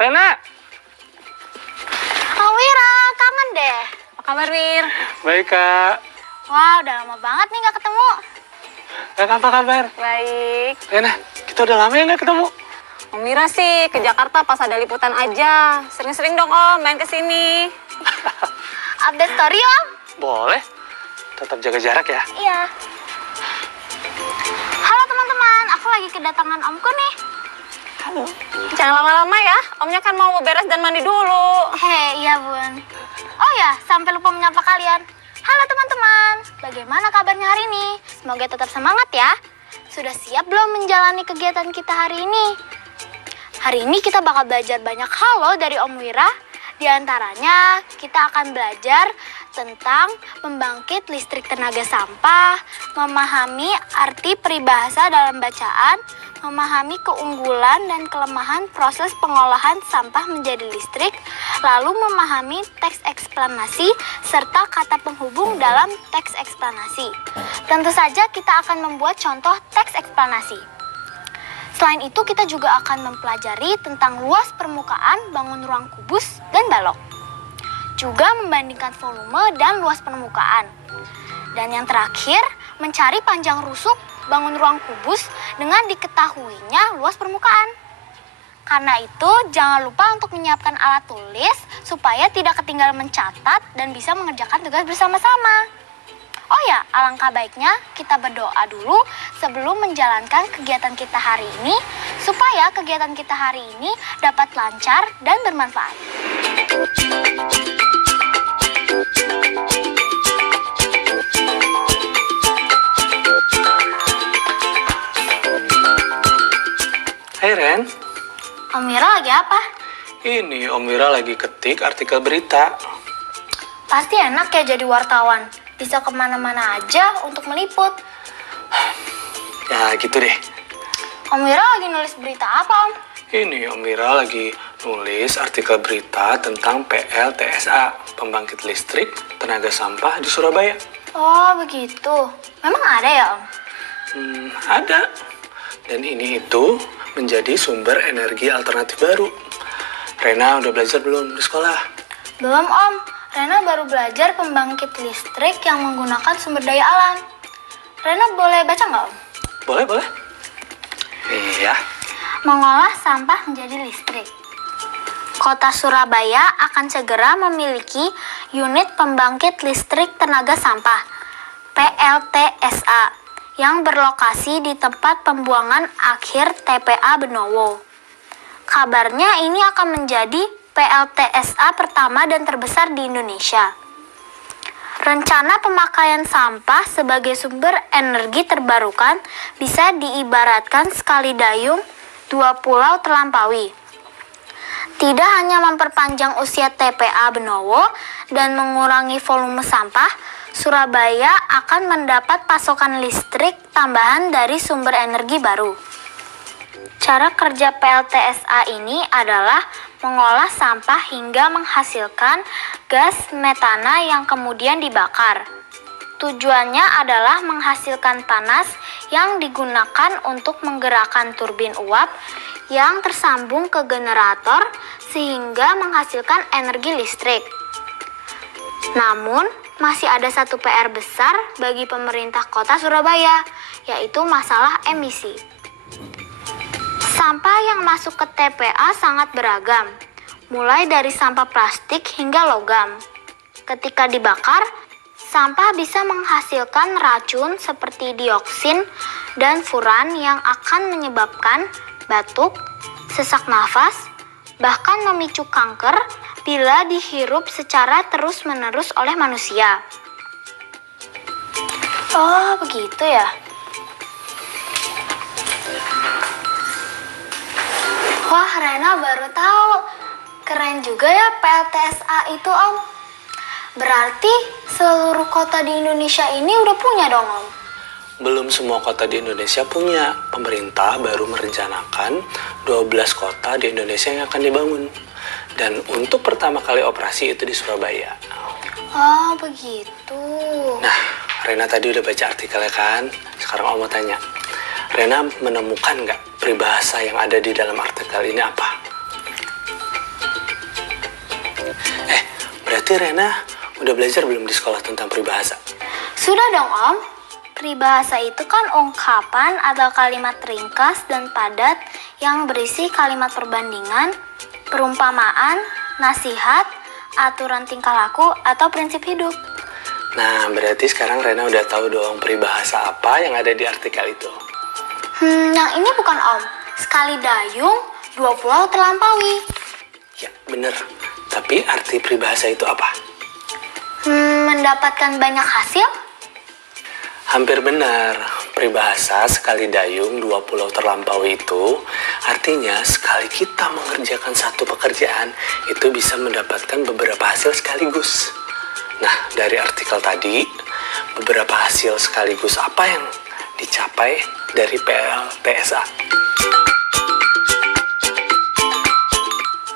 Rena. Oh Wira, kangen deh. Apa kabar, Wir? Baik, Kak. Wah, udah lama banget nih gak ketemu. Kak, apa kabar? Baik. Rena, kita udah lama ya nggak ketemu? Om Mira sih ke Jakarta pas ada liputan aja. Sering-sering dong Om main ke sini. Update story, Om? Boleh. Tetap jaga jarak ya. Iya. Halo teman-teman, aku lagi kedatangan Omku nih. Jangan lama-lama ya. Omnya kan mau beres dan mandi dulu. Hei, iya Bun. Oh ya, sampai lupa menyapa kalian. Halo teman-teman, bagaimana kabarnya hari ini? Semoga tetap semangat ya. Sudah siap belum menjalani kegiatan kita hari ini? Hari ini kita bakal belajar banyak hal loh dari Om Wira. Di antaranya, kita akan belajar tentang pembangkit listrik tenaga sampah, memahami arti peribahasa dalam bacaan, memahami keunggulan dan kelemahan proses pengolahan sampah menjadi listrik, lalu memahami teks eksplanasi serta kata penghubung dalam teks eksplanasi. Tentu saja kita akan membuat contoh teks eksplanasi. Selain itu, kita juga akan mempelajari tentang luas permukaan bangun ruang kubus dan balok. Juga membandingkan volume dan luas permukaan. Dan yang terakhir, mencari panjang rusuk bangun ruang kubus dengan diketahuinya luas permukaan. Karena itu, jangan lupa untuk menyiapkan alat tulis supaya tidak ketinggalan mencatat dan bisa mengerjakan tugas bersama-sama. Oh ya, alangkah baiknya kita berdoa dulu sebelum menjalankan kegiatan kita hari ini, supaya kegiatan kita hari ini dapat lancar dan bermanfaat. Hai Ren. Om Wira lagi apa? Ini Om Wira lagi ketik artikel berita. Pasti enak ya jadi wartawan. Bisa kemana-mana aja untuk meliput. Ya gitu deh. Om Wira lagi nulis berita apa, Om? Ini Om Wira lagi nulis artikel berita tentang PLTSA, pembangkit listrik tenaga sampah di Surabaya. Oh, begitu. Memang ada ya, Om? Ada. Dan ini itu menjadi sumber energi alternatif baru. Rena udah belajar belum di sekolah? Belum, Om. Rena baru belajar pembangkit listrik yang menggunakan sumber daya alam. Rena boleh baca nggak, Om? Boleh, boleh. Iya. Mengolah sampah menjadi listrik. Kota Surabaya akan segera memiliki unit pembangkit listrik tenaga sampah, PLTSA, yang berlokasi di tempat pembuangan akhir TPA Benowo. Kabarnya ini akan menjadi PLTSA pertama dan terbesar di Indonesia. Rencana pemakaian sampah sebagai sumber energi terbarukan bisa diibaratkan sekali dayung, dua pulau terlampaui. Tidak hanya memperpanjang usia TPA Benowo dan mengurangi volume sampah, Surabaya akan mendapat pasokan listrik tambahan dari sumber energi baru. Cara kerja PLTSA ini adalah mengolah sampah hingga menghasilkan gas metana yang kemudian dibakar. Tujuannya adalah menghasilkan panas yang digunakan untuk menggerakkan turbin uap yang tersambung ke generator sehingga menghasilkan energi listrik. Namun, masih ada satu PR besar bagi pemerintah kota Surabaya, yaitu masalah emisi. Sampah yang masuk ke TPA sangat beragam, mulai dari sampah plastik hingga logam. Ketika dibakar, sampah bisa menghasilkan racun seperti dioksin dan furan yang akan menyebabkan batuk, sesak nafas, bahkan memicu kanker bila dihirup secara terus-menerus oleh manusia. Oh, begitu ya. Wah, Rena baru tahu. Keren juga ya PLTSA itu, Om. Berarti seluruh kota di Indonesia ini udah punya dong, Om? Belum semua kota di Indonesia punya. Pemerintah baru merencanakan 12 kota di Indonesia yang akan dibangun. Dan untuk pertama kali operasi itu di Surabaya. Oh, begitu. Nah, Rena tadi udah baca artikelnya kan? Sekarang Om mau tanya. Rena menemukan nggak peribahasa yang ada di dalam artikel ini apa? Berarti Rena udah belajar belum di sekolah tentang peribahasa? Sudah dong, Om. Peribahasa itu kan ungkapan atau kalimat ringkas dan padat yang berisi kalimat perbandingan, perumpamaan, nasihat, aturan tingkah laku, atau prinsip hidup. Nah, berarti sekarang Rena udah tahu dong peribahasa apa yang ada di artikel itu. Yang ini bukan, Om. Sekali dayung, 2 pulau terlampaui. Ya, bener. Tapi arti peribahasa itu apa? Mendapatkan banyak hasil? Hampir benar. Peribahasa sekali dayung 2 pulau terlampaui itu artinya sekali kita mengerjakan satu pekerjaan itu bisa mendapatkan beberapa hasil sekaligus. Nah, dari artikel tadi, beberapa hasil sekaligus apa yang dicapai dari PLTSA?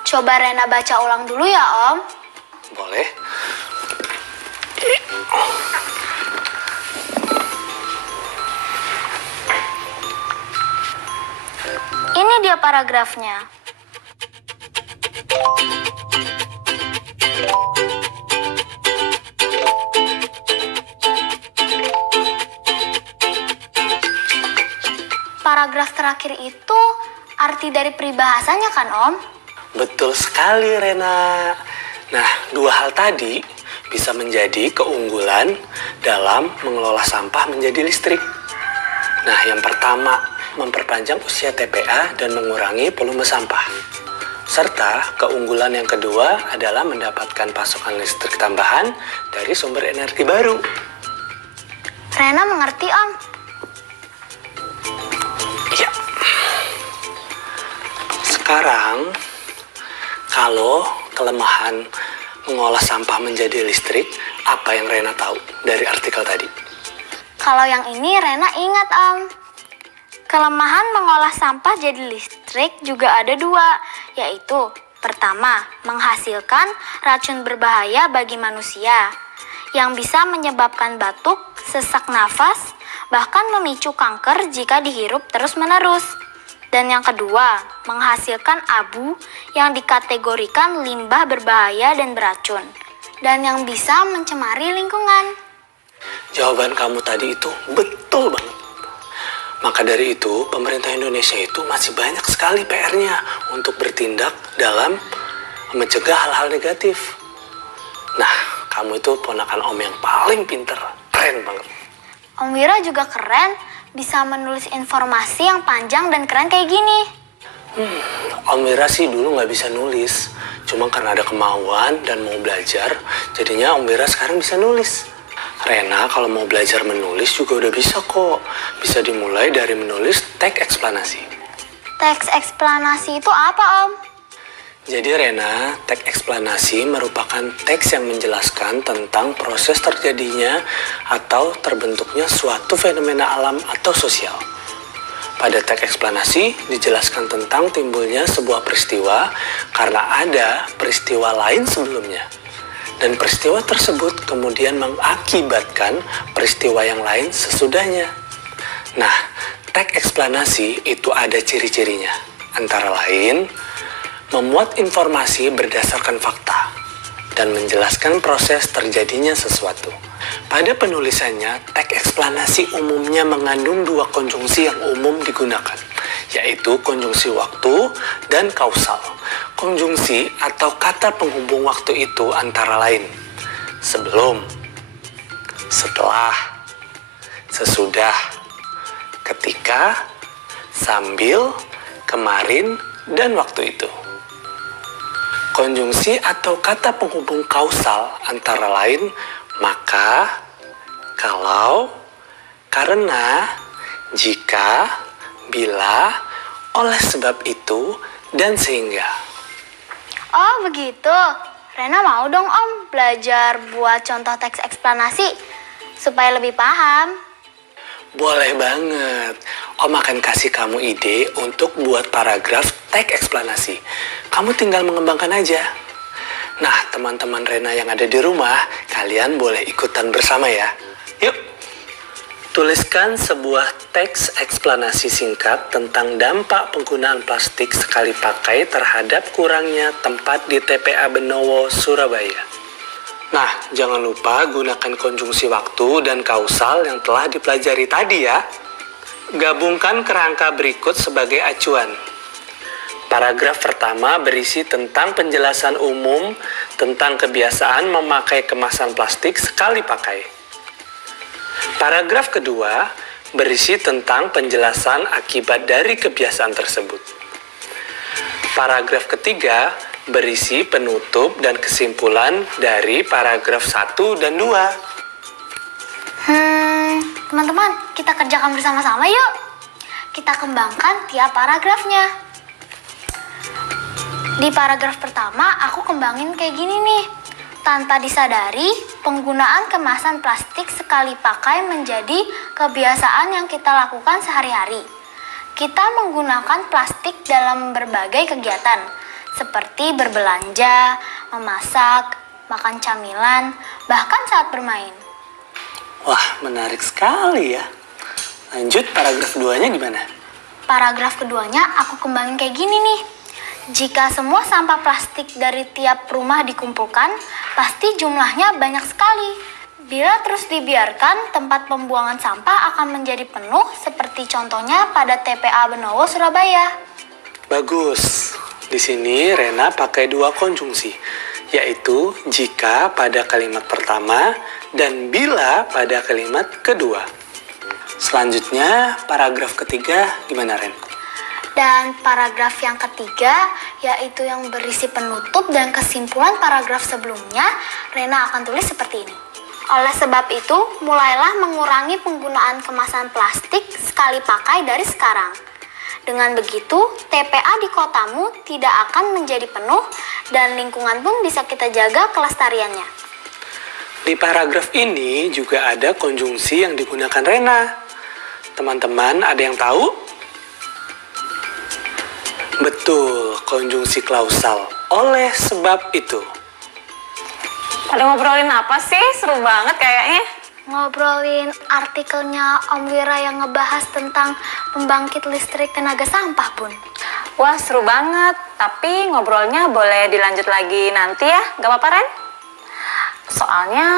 Coba Rena baca ulang dulu ya, Om. Boleh. Ini dia paragrafnya. Paragraf terakhir itu arti dari peribahasanya kan, Om? Betul sekali, Rena. Nah, 2 hal tadi bisa menjadi keunggulan dalam mengelola sampah menjadi listrik. Nah, yang pertama, memperpanjang usia TPA dan mengurangi volume sampah. Serta keunggulan yang kedua adalah mendapatkan pasokan listrik tambahan dari sumber energi baru. Rena mengerti, Om? Iya. Sekarang, kalau kelemahan mengolah sampah menjadi listrik, apa yang Rena tahu dari artikel tadi? Kalau yang ini Rena ingat, Om. Kelemahan mengolah sampah jadi listrik juga ada 2, yaitu pertama, menghasilkan racun berbahaya bagi manusia yang bisa menyebabkan batuk, sesak nafas, bahkan memicu kanker jika dihirup terus-menerus. Dan yang kedua, menghasilkan abu yang dikategorikan limbah berbahaya dan beracun, dan yang bisa mencemari lingkungan. Jawaban kamu tadi itu betul banget. Maka dari itu, pemerintah Indonesia itu masih banyak sekali PR-nya untuk bertindak dalam mencegah hal-hal negatif. Nah, kamu itu ponakan Om yang paling pinter, keren banget. Om Wira juga keren, bisa menulis informasi yang panjang dan keren kayak gini. Om Wira sih dulu nggak bisa nulis. Cuma karena ada kemauan dan mau belajar, jadinya Om Wira sekarang bisa nulis. Rena kalau mau belajar menulis juga udah bisa kok. Bisa dimulai dari menulis teks eksplanasi. Teks eksplanasi itu apa, Om? Jadi Rena, teks eksplanasi merupakan teks yang menjelaskan tentang proses terjadinya atau terbentuknya suatu fenomena alam atau sosial. Pada teks eksplanasi dijelaskan tentang timbulnya sebuah peristiwa karena ada peristiwa lain sebelumnya. Dan peristiwa tersebut kemudian mengakibatkan peristiwa yang lain sesudahnya. Nah, teks eksplanasi itu ada ciri-cirinya. Antara lain, memuat informasi berdasarkan fakta dan menjelaskan proses terjadinya sesuatu. Pada penulisannya, teks eksplanasi umumnya mengandung 2 konjungsi yang umum digunakan, yaitu konjungsi waktu dan kausal. Konjungsi atau kata penghubung waktu itu antara lain sebelum, setelah, sesudah, ketika, sambil, kemarin, dan waktu itu. Konjungsi atau kata penghubung kausal antara lain maka, kalau, karena, jika, bila, oleh sebab itu, dan sehingga. Oh begitu. Rena mau dong Om belajar buat contoh teks eksplanasi supaya lebih paham. Boleh banget. Om akan kasih kamu ide untuk buat paragraf teks eksplanasi. Kamu tinggal mengembangkan aja. Nah, teman-teman Rena yang ada di rumah, kalian boleh ikutan bersama ya. Yuk, tuliskan sebuah teks eksplanasi singkat tentang dampak penggunaan plastik sekali pakai terhadap kurangnya tempat di TPA Benowo, Surabaya. Nah, jangan lupa gunakan konjungsi waktu dan kausal yang telah dipelajari tadi ya. Gabungkan kerangka berikut sebagai acuan. Paragraf pertama berisi tentang penjelasan umum tentang kebiasaan memakai kemasan plastik sekali pakai. Paragraf kedua berisi tentang penjelasan akibat dari kebiasaan tersebut. Paragraf ketiga berisi penutup dan kesimpulan dari paragraf 1 dan 2. Teman-teman, kita kerjakan bersama-sama yuk. Kita kembangkan tiap paragrafnya. Di paragraf pertama, aku kembangin kayak gini nih. Tanpa disadari, penggunaan kemasan plastik sekali pakai menjadi kebiasaan yang kita lakukan sehari-hari. Kita menggunakan plastik dalam berbagai kegiatan, seperti berbelanja, memasak, makan camilan, bahkan saat bermain. Wah, menarik sekali ya. Lanjut, paragraf 2-nya gimana? Paragraf keduanya aku kembangin kayak gini nih. Jika semua sampah plastik dari tiap rumah dikumpulkan, pasti jumlahnya banyak sekali. Bila terus dibiarkan, tempat pembuangan sampah akan menjadi penuh seperti contohnya pada TPA Benowo, Surabaya. Bagus. Di sini Rena pakai 2 konjungsi, yaitu jika pada kalimat pertama dan bila pada kalimat kedua. Selanjutnya, paragraf ketiga gimana, Ren? Dan paragraf yang ketiga, yaitu yang berisi penutup dan kesimpulan paragraf sebelumnya, Rena akan tulis seperti ini. Oleh sebab itu, mulailah mengurangi penggunaan kemasan plastik sekali pakai dari sekarang. Dengan begitu, TPA di kotamu tidak akan menjadi penuh dan lingkungan pun bisa kita jaga kelestariannya. Di paragraf ini juga ada konjungsi yang digunakan Rena. Teman-teman ada yang tahu? Betul, konjungsi klausal. Oleh sebab itu. Pada ngobrolin apa sih? Seru banget kayaknya. Ngobrolin artikelnya Om Wira yang ngebahas tentang pembangkit listrik tenaga sampah, Bun. Wah, seru banget. Tapi ngobrolnya boleh dilanjut lagi nanti ya. Gak apa-apa, Ren? Soalnya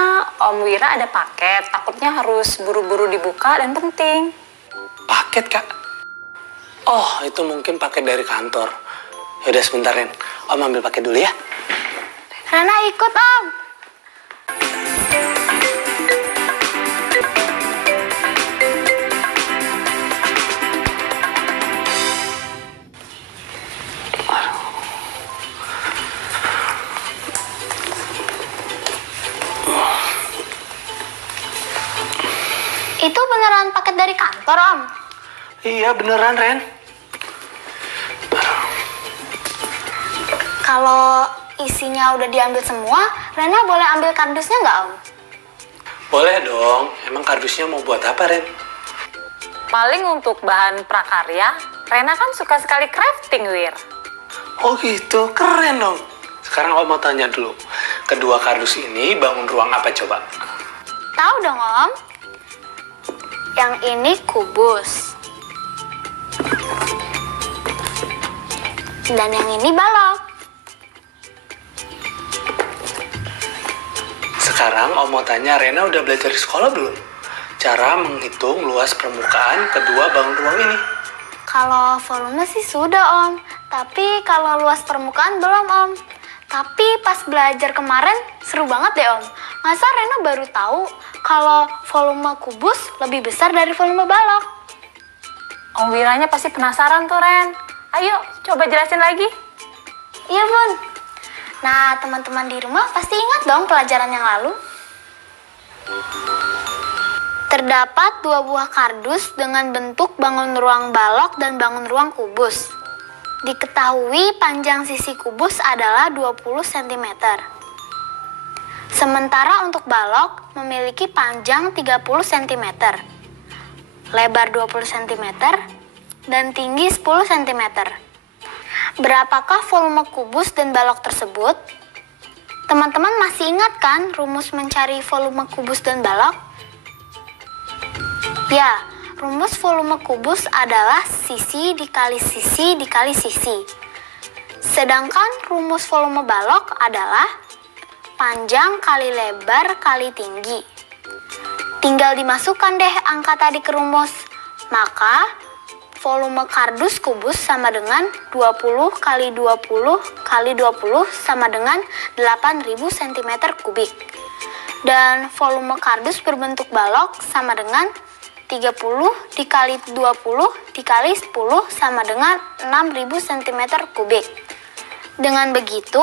Om Wira ada paket. Takutnya harus buru-buru dibuka dan penting. Paket, Kak? Oh, itu mungkin paket dari kantor. Yaudah sebentar, Ren. Om ambil paket dulu ya. Rena ikut, Om. Itu beneran paket dari kantor, Om? Iya, beneran, Ren. Kalau isinya udah diambil semua, Rena boleh ambil kardusnya nggak, Om? Boleh dong. Emang kardusnya mau buat apa, Ren? Paling untuk bahan prakarya. Rena kan suka sekali crafting, Wir. Oh gitu, keren dong. Sekarang Om mau tanya dulu. Kedua kardus ini bangun ruang apa coba? Tahu dong, Om. Yang ini kubus. Dan yang ini balok. Sekarang Om mau tanya, Rena udah belajar di sekolah belum? Cara menghitung luas permukaan kedua bangun ruang ini. Kalau volume sih sudah, Om. Tapi kalau luas permukaan belum, Om. Tapi pas belajar kemarin seru banget deh, Om. Masa Rena baru tahu kalau volume kubus lebih besar dari volume balok? Om Wiranya pasti penasaran tuh, Ren. Ayo, coba jelasin lagi. Iya, Bun. Nah, teman-teman di rumah pasti ingat dong pelajaran yang lalu. Terdapat 2 buah kardus dengan bentuk bangun ruang balok dan bangun ruang kubus. Diketahui panjang sisi kubus adalah 20 cm. Sementara untuk balok memiliki panjang 30 cm, lebar 20 cm, dan tinggi 10 cm. Berapakah volume kubus dan balok tersebut? Teman-teman masih ingat kan rumus mencari volume kubus dan balok? Ya, rumus volume kubus adalah sisi dikali sisi dikali sisi. Sedangkan rumus volume balok adalah panjang kali lebar kali tinggi. Tinggal dimasukkan deh angka tadi ke rumus. Maka volume kardus kubus sama dengan 20 kali 20 kali 20 sama dengan 8.000 cm kubik. Dan volume kardus berbentuk balok sama dengan 30 dikali 20 dikali 10 sama dengan 6.000 cm kubik. Dengan begitu,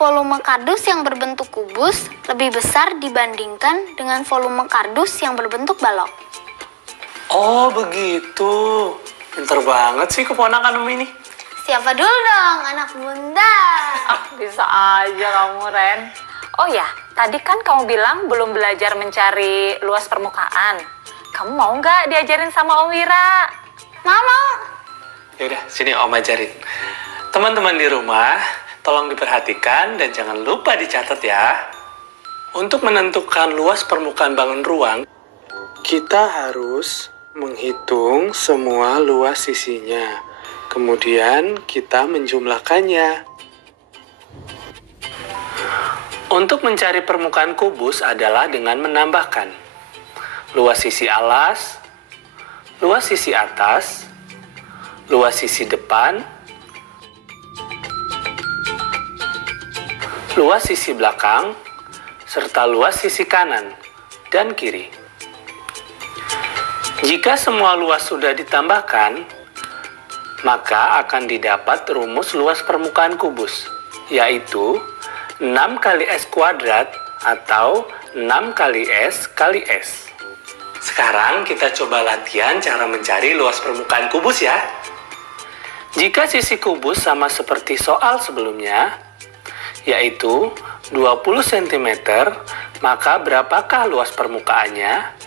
volume kardus yang berbentuk kubus lebih besar dibandingkan dengan volume kardus yang berbentuk balok. Oh begitu. Pinter banget sih keponakan Om ini. Siapa dulu dong, anak bunda? Bisa aja kamu, Ren. Oh ya, tadi kan kamu bilang belum belajar mencari luas permukaan. Kamu mau nggak diajarin sama Om Wira? Mau. Yaudah, sini Om ajarin. Teman-teman di rumah, tolong diperhatikan dan jangan lupa dicatat ya. Untuk menentukan luas permukaan bangun ruang, kita harus menghitung semua luas sisinya. Kemudian kita menjumlahkannya. Untuk mencari permukaan kubus adalah dengan menambahkan luas sisi alas, luas sisi atas, luas sisi depan, luas sisi belakang, serta luas sisi kanan dan kiri. Jika semua luas sudah ditambahkan, maka akan didapat rumus luas permukaan kubus, yaitu 6 kali S kuadrat atau 6 kali S kali S. Sekarang kita coba latihan cara mencari luas permukaan kubus ya. Jika sisi kubus sama seperti soal sebelumnya, yaitu 20 cm, maka berapakah luas permukaannya?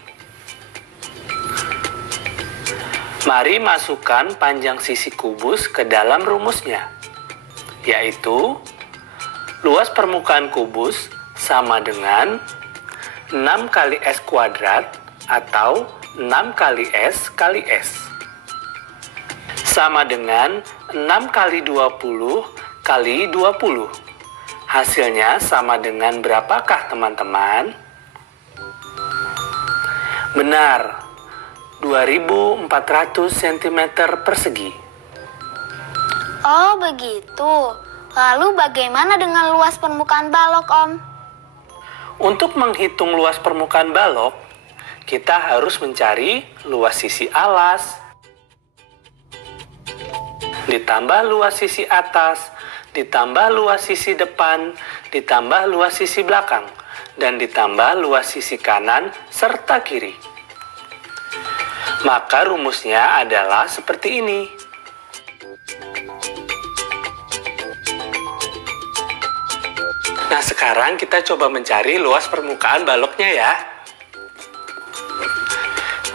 Mari masukkan panjang sisi kubus ke dalam rumusnya, yaitu luas permukaan kubus sama dengan 6 kali S kuadrat atau 6 kali S kali S. Sama dengan 6 kali 20 kali 20. Hasilnya sama dengan berapakah teman-teman? Benar, 2400 cm persegi. Oh begitu. Lalu bagaimana dengan luas permukaan balok, Om? Untuk menghitung luas permukaan balok, kita harus mencari luas sisi alas, ditambah luas sisi atas, ditambah luas sisi depan, ditambah luas sisi belakang, dan ditambah luas sisi kanan serta kiri. Maka rumusnya adalah seperti ini. Nah, sekarang kita coba mencari luas permukaan baloknya ya.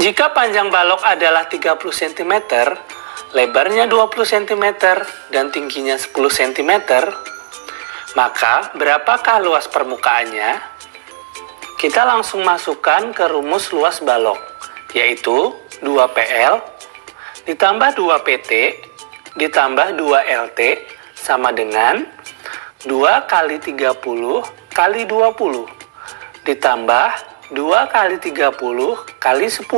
Jika panjang balok adalah 30 cm, lebarnya 20 cm, dan tingginya 10 cm, maka berapakah luas permukaannya? Kita langsung masukkan ke rumus luas balok, yaitu 2PL ditambah 2PT ditambah 2LT sama dengan 2 kali 30 kali 20 ditambah 2 kali 30 kali 10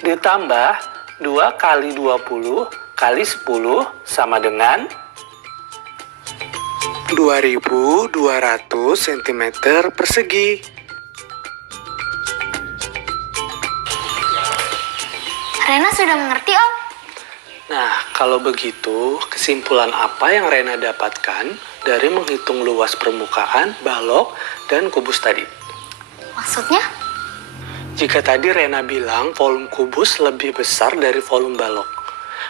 ditambah 2 kali 20 kali 10 sama dengan 2200 cm persegi. Rena sudah mengerti, Om. Nah, kalau begitu, kesimpulan apa yang Rena dapatkan dari menghitung luas permukaan, balok, dan kubus tadi? Maksudnya? Jika tadi Rena bilang volume kubus lebih besar dari volume balok,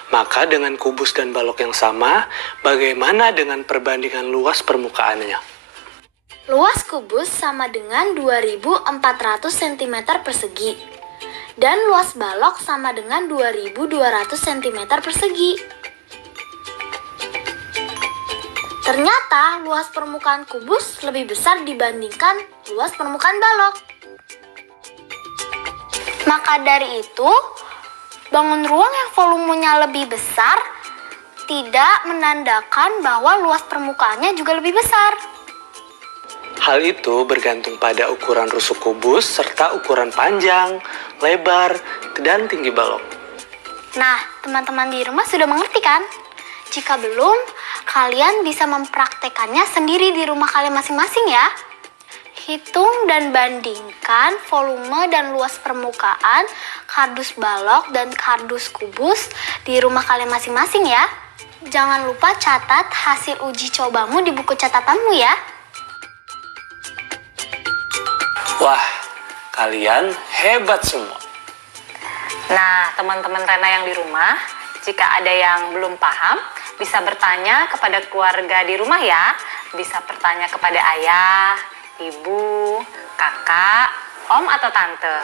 maka dengan kubus dan balok yang sama, bagaimana dengan perbandingan luas permukaannya? Luas kubus sama dengan 2400 cm persegi. Dan luas balok sama dengan 2200 cm persegi. Ternyata luas permukaan kubus lebih besar dibandingkan luas permukaan balok. Maka dari itu, bangun ruang yang volumenya lebih besar tidak menandakan bahwa luas permukaannya juga lebih besar. Hal itu bergantung pada ukuran rusuk kubus serta ukuran panjang, lebar, dan tinggi balok. Nah, teman-teman di rumah sudah mengerti kan? Jika belum, kalian bisa mempraktekannya sendiri di rumah kalian masing-masing ya. Hitung dan bandingkan volume dan luas permukaan kardus balok dan kardus kubus di rumah kalian masing-masing ya. Jangan lupa catat hasil uji cobamu di buku catatanmu ya. Wah, kalian hebat semua. Nah, teman-teman Rena yang di rumah, jika ada yang belum paham, bisa bertanya kepada keluarga di rumah ya. Bisa bertanya kepada ayah, ibu, kakak, om atau tante.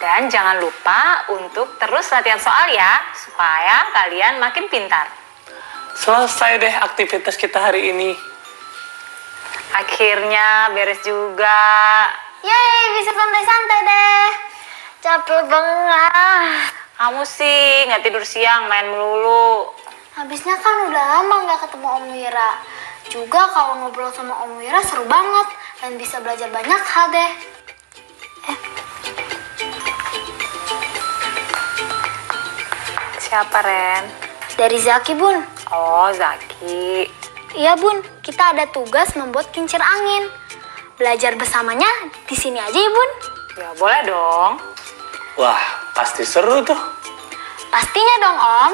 Dan jangan lupa untuk terus latihan soal ya, supaya kalian makin pintar. Selesai deh aktivitas kita hari ini. Akhirnya beres juga. Yeay, bisa santai-santai deh. Capek banget. Kamu sih nggak tidur siang, main melulu. Habisnya kan udah lama nggak ketemu Om Wira. Juga kalau ngobrol sama Om Wira seru banget dan bisa belajar banyak hal deh. Siapa, Ren? Dari Zaki, Bun. Oh, Zaki. Iya, Bun. Kita ada tugas membuat kincir angin. Belajar bersamanya di sini aja ya, Bun. Ya, boleh dong. Wah, pasti seru tuh. Pastinya dong, Om.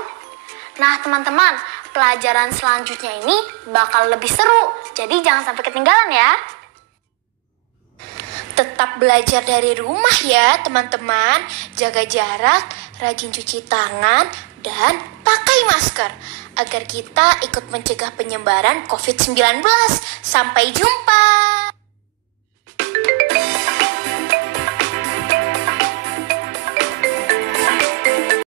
Nah, teman-teman, pelajaran selanjutnya ini bakal lebih seru. Jadi jangan sampai ketinggalan ya. Tetap belajar dari rumah ya, teman-teman. Jaga jarak, rajin cuci tangan, dan pakai masker agar kita ikut mencegah penyebaran COVID-19. Sampai jumpa.